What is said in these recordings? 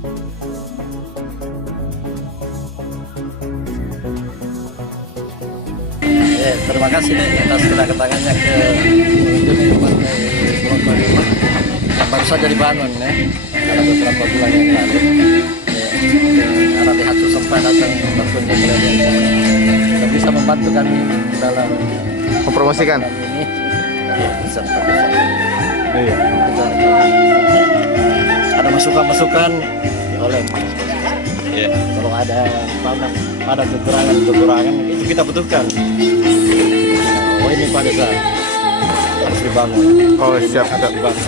Ya, terima kasih nih atas kedatangannya ke mengunjungi Pantai Bolongkong yang baru saja dibangun ya, ada beberapa bulan yang lalu. Karena Daihatsu sempat datang berkunjung ke dan bisa membantu kami dalam Mempromosikan ini. Ya, bisa. iya. Ada masukan-masukan oleh Iya. kalau ada kekurangan itu kita butuhkan. Oh ini pada saat harus dibangun. Oh siap. Harus dibangun.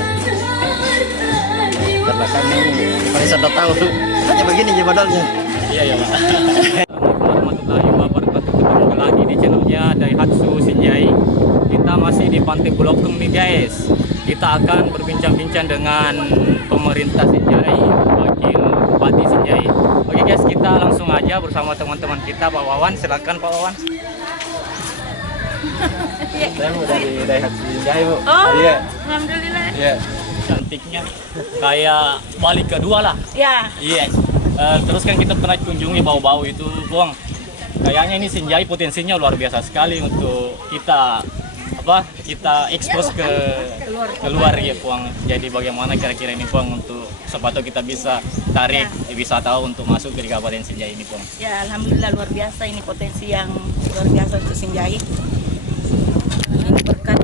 Karena kami pada saat tahu hanya begini aja modalnya. Iya ya Pak. Assalamualaikum warahmatullahi wabarakatuh. Ketemu lagi di channelnya Daihatsu Shinjai. Kita masih di Pantai Bolongkong nih guys. Kita akan berbincang-bincang dengan pemerintah Shinjai, wakil Bupati Shinjai. Oke guys, kita langsung aja bersama teman-teman kita. Pak Wawan, silakan Pak Wawan. Saya mau dari Daihatsu Shinjai Bu. Oh, Iya. alhamdulillah. Iya. Cantiknya kayak balik kedua lah. Ya, Iya. Terus kan kita pernah kunjungi bau-bau itu, Bang. Kayaknya ini Shinjai potensinya luar biasa sekali untuk kita ekspos ke luar ya, Puang. Jadi bagaimana kira-kira ini, Puang, untuk sepatu kita bisa tarik wisatawan untuk masuk ke Kabupaten Shinjai ini, Puang. ya alhamdulillah luar biasa, ini potensi yang luar biasa untuk Shinjai. Ini berkat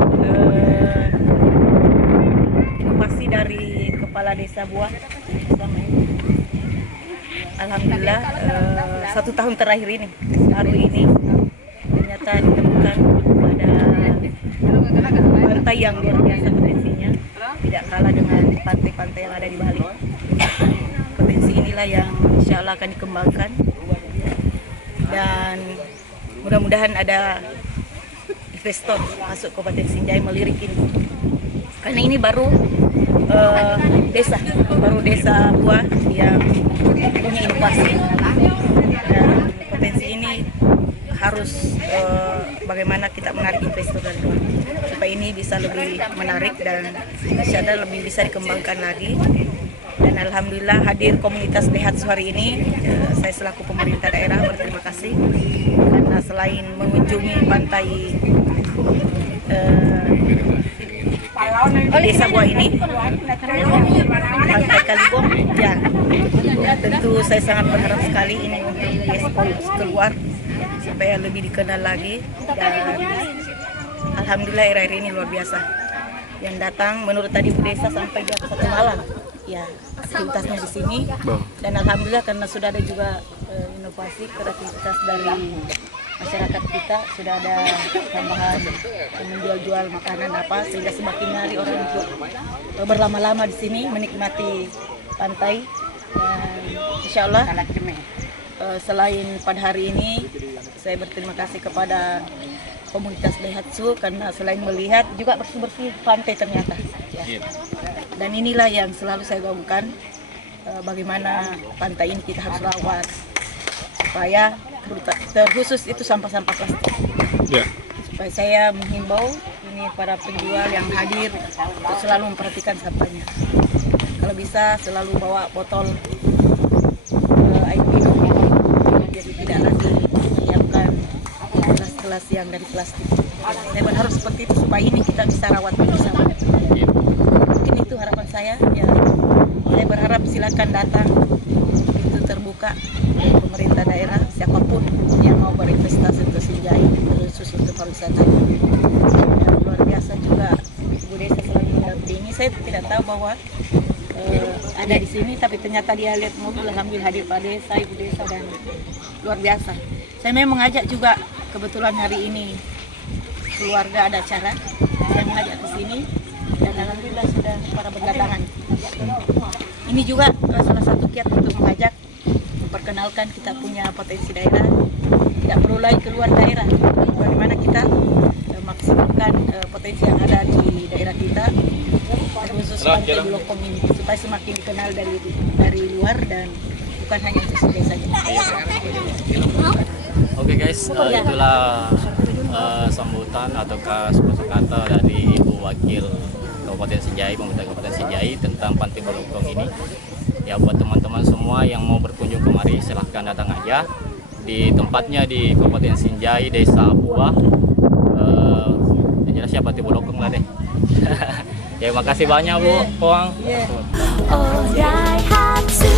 inovasi dari Kepala Desa Buah. Alhamdulillah 1 tahun terakhir ini, baru ini ternyata ditemukan ada pantai yang luar biasa potensinya, tidak kalah dengan pantai-pantai yang ada di Bali. Potensi inilah yang insya Allah akan dikembangkan dan mudah-mudahan ada investor masuk Kabupaten Shinjai melirik ini, karena ini baru desa Buah yang punya inovasi, dan potensi ini harus bagaimana kita menarik investor dari luar supaya ini bisa lebih menarik dan insya Allah lebih bisa dikembangkan lagi. Dan alhamdulillah hadir komunitas Daihatsu hari ini, saya selaku pemerintah daerah berterima kasih karena selain mengunjungi pantai Desa Buah ini, Pantai Kalibong, ya tentu saya sangat berharap sekali ini untuk diekspor keluar supaya lebih dikenal lagi. Dan alhamdulillah akhir-akhir ini luar biasa yang datang, menurut tadi Bu Desa sampai jam 1 malam ya aktivitasnya di sini. Dan alhamdulillah karena sudah ada juga inovasi kreativitas dari masyarakat kita, sudah ada tambahan menjual-jual makanan sehingga semakin menarik orang untuk berlama-lama di sini menikmati pantai. Dan insya Allah selain pada hari ini saya berterima kasih kepada komunitas Daihatsu karena selain melihat juga bersih-bersih pantai ternyata ya. Dan inilah yang selalu saya gaungkan, bagaimana pantai ini kita harus rawat supaya terkhusus itu sampah-sampah plastik. Yeah. Supaya saya menghimbau ini para penjual yang hadir untuk selalu memperhatikan sampahnya. Kalau bisa selalu bawa botol air minum, jadi tidak lagi menyiapkan gelas-gelas yang dari plastik. Saya berharap seperti itu supaya ini kita bisa rawat bersama. Mungkin itu harapan saya. Ya, saya berharap silakan datang, itu terbuka pemerintah daerah, siapapun yang mau berinvestasi untuk Shinjai, khusus untuk pariwisata. Dan luar biasa juga Bu Desa selalu mendampingi. Saya tidak tahu bahwa ada di sini, tapi ternyata dia lihat mobil, alhamdulillah hadir Pak Desa, Ibu Desa, dan luar biasa. Saya memang mengajak juga, kebetulan hari ini keluarga ada acara, saya mengajak ke sini dan alhamdulillah sudah para berdatangan. Ini juga salah satu kiat untuk mengajak, memperkenalkan kita punya potensi daerah, tidak perlu lagi keluar daerah. Bagaimana kita maksimalkan potensi yang ada di daerah kita, khusus Pantai Bolongkong ini, supaya semakin dikenal dari luar dan bukan hanya untuk Shinjai saja. Oke guys, itulah sambutan atau sepatah kata dari Ibu Wakil Kabupaten Shinjai, pemerintah Kabupaten Shinjai tentang Pantai Bolongkong ini. Ya buat teman-teman semua yang mau berkunjung kemari silahkan datang aja. Di tempatnya di Kabupaten Sinjai, Desa Buah. Yang jelas siapa Pati Bolokong lah deh. Ya makasih banyak Bu Poang. Iya. Oh, Daihatsu.